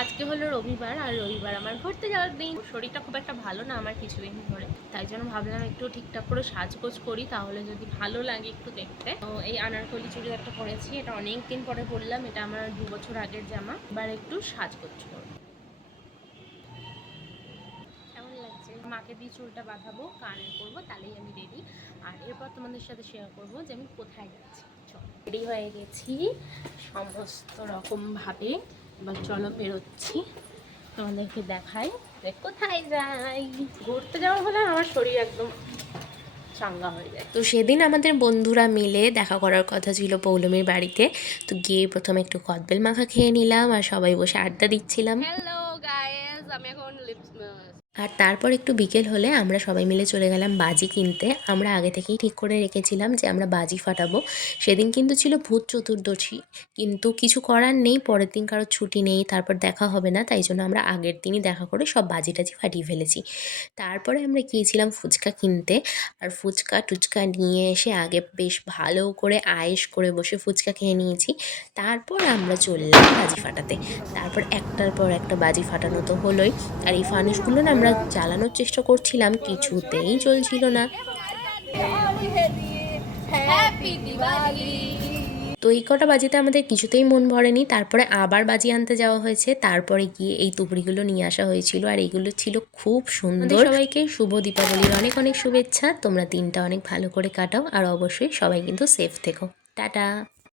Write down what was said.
আজকে হলো রবিবার, আর রবিবার আমার ঘুরতে যাওয়ার দিন। শরীরটা খুব একটা ভালো না আমার কিছুদিন ধরে, তাই জন্য ভাবলাম একটু ঠিকঠাক করে সাজগোজ করি, তাহলে যদি ভালো লাগে একটু দেখতে। তো এই আনারকলি চুড়িদারটা পরেছি, এটা অনেক দিন পরে পরলাম, এটা আমার 2 বছর আগের জামা। এবার একটু সাজগোজ করবো। কেমন লাগছে? মাকে দিয়ে চুলটা বাঁধাবো, কানের করবো, তাহলেই আমি রেডি। আর এরপর তোমাদের সাথে শেয়ার করবো যে আমি কোথায় যাচ্ছি। চলো, রেডি হয়ে গেছি সমস্ত রকমভাবে। এবার চলো বেরোচ্ছি, তোমাদেরকে দেখাই যে কোথায় যাই। ঘুরতে যাওয়া হলে আমার শরীর একদম চাঙ্গা হয়ে যায়। তো সেদিন আমাদের বন্ধুরা মিলে দেখা করার কথা ছিল পৌলমীর বাড়িতে। তো গিয়ে প্রথমে একটু কদবেল মাখা খেয়ে নিলাম, আর সবাই বসে আড্ডা দিচ্ছিলাম। হ্যালো গাইস, আমি এখন আর তারপর একটু বিকেল হলে আমরা সবাই মিলে চলে গেলাম বাজি কিনতে। আমরা আগে থেকেই ঠিক করে রেখেছিলাম যে আমরা বাজি ফাটাবো। সেদিন কিন্তু ছিল ভূত চতুর্দশী, কিন্তু কিছু করার নেই, পরের দিন কারোর ছুটি নেই, তারপর দেখা হবে না, তাই জন্য আমরা আগের দিনই দেখা করে সব বাজি টাজি ফাটিয়ে ফেলেছি। তারপরে আমরা গিয়েছিলাম ফুচকা কিনতে, আর ফুচকা টুচকা নিয়ে এসে আগে বেশ ভালো করে আয়েশ করে বসে ফুচকা খেয়ে নিয়েছি। তারপর আমরা চললাম বাজি ফাটাতে। তারপর একটার পর একটা বাজি ফাটানো তো হলোই। আর এই ফানুসগুলো না আমরা জ্বালানোর চেষ্টা করছিলাম, কিছুতেই জ্বলছিল না। তো এই কটা বাজিতে আমাদের কিছুতেই মন ভরেনি। তারপরে আবার বাজি আনতে যাওয়া হয়েছে, তারপরে গিয়ে এই তুবড়িগুলো নিয়ে আসা হয়েছিল, আর এইগুলো ছিল খুব সুন্দর। সবাইকে শুভ দীপাবলির অনেক অনেক শুভেচ্ছা। তোমরা দিনটা অনেক ভালো করে কাটাও, আর অবশ্যই সবাই কিন্তু সেফ থেকো। টাটা।